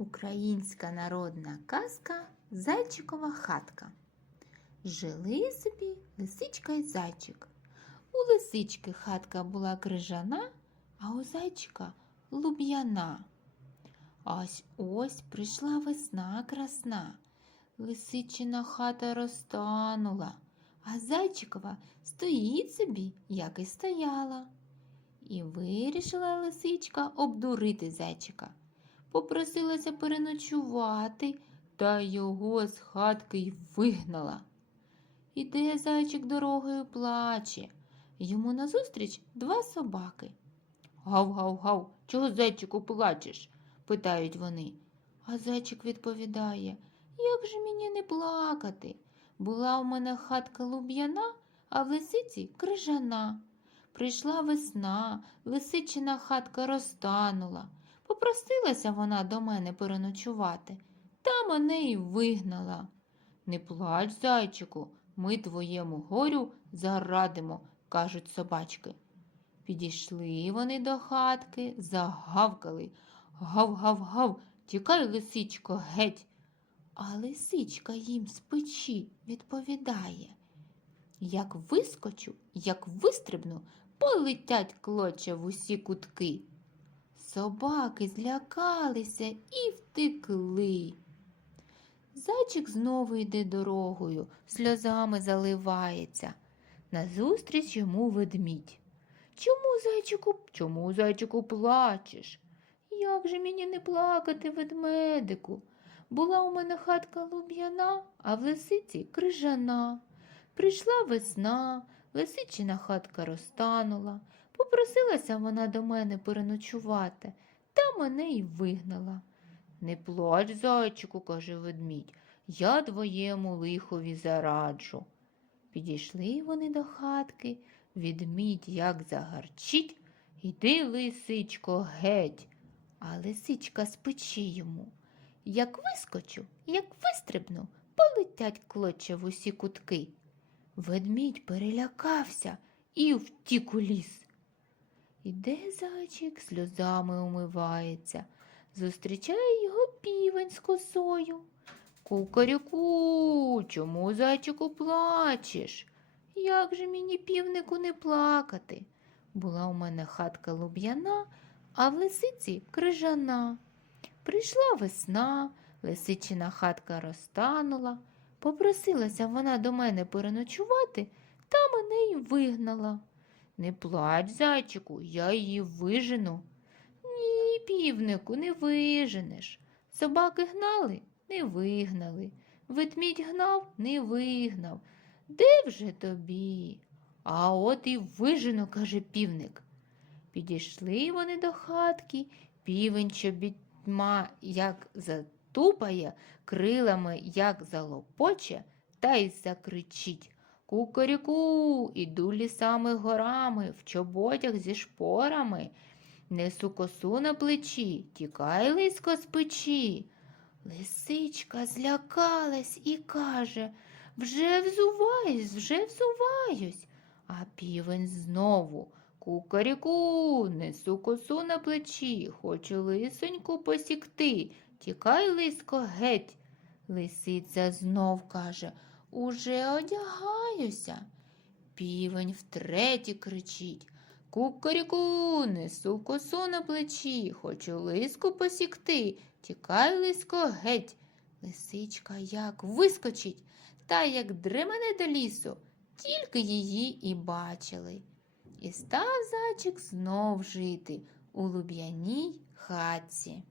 Українська народна казка Зайчикова хатка. Жили собі лисичка й зайчик. У лисички хатка була крижана, а у зайчика луб'яна. Ось ось прийшла весна красна. Лисичина хата розтанула, а зайчикова стоїть собі, як і стояла. І вирішила лисичка обдурити зайчика. Попросилася переночувати, та його з хатки й вигнала. Іде зайчик дорогою плаче. Йому назустріч два собаки. Гав-гав-гав, чого зайчику плачеш? питають вони. А зайчик відповідає, як же мені не плакати? Була у мене хатка луб'яна, а в лисиці крижана. Прийшла весна, лисичина хатка розтанула. Попросилася вона до мене переночувати, та мене й вигнала. Не плач, зайчику, ми твоєму горю зарадимо, кажуть собачки. Підійшли вони до хатки, загавкали. Гав-гав-гав, тікай, лисичко, геть. А лисичка їм з печі відповідає. Як вискочу, як вистрибну, полетять клоча в усі кутки. Собаки злякалися і втекли. Зайчик знову йде дорогою, сльозами заливається. Назустріч йому ведмідь. Чому, зайчику, чому, зайчику, плачеш? Як же мені не плакати, ведмедику? Була у мене хатка луб'яна, а в лисиці крижана. Прийшла весна, лисичина хатка розтанула. Попросилася вона до мене переночувати, та мене й вигнала. Не плач, зайчику, каже ведмідь, я твоєму лихові зараджу. Підійшли вони до хатки, відмідь як загарчить, іди, лисичко, геть. А лисичка з печі йому. Як вискочу, як вистрибну, полетять клоча в усі кутки. Ведмідь перелякався і втік у ліс. Іде зайчик, сльозами умивається, зустрічає його півень з косою. Кукаряку, чому зайчику плачеш? Як же мені півнику не плакати? Була у мене хатка луб'яна, а в лисиці крижана. Прийшла весна, лисичина хатка розтанула. Попросилася вона до мене переночувати, та мене й вигнала. Не плач, зайчику, я її вижену. Ні, півнику, не виженеш. Собаки гнали, не вигнали. Ведмідь гнав, не вигнав. Де вже тобі? А от і вижену, каже півник. Підійшли вони до хатки, півень чобітьма як затупає, крилами як залопоче, та й закричить. Кукаріку, іду лісами горами, в чоботях зі шпорами. Несу косу на плечі, тікай лисько з печі. Лисичка злякалась і каже Вже взуваюсь, вже взуваюсь. А півень знову Кукаріку, несу косу на плечі, хочу лисоньку посікти. Тікай, лиско, геть. Лисиця знов каже Уже одягаюся. Півень втретє кричить. Кукаріку, несу косу на плечі, хочу лиску посікти. Тікай, лиско, геть. Лисичка як вискочить, та як дремене до лісу, тільки її і бачили. І став зайчик знов жити у луб'яній хатці.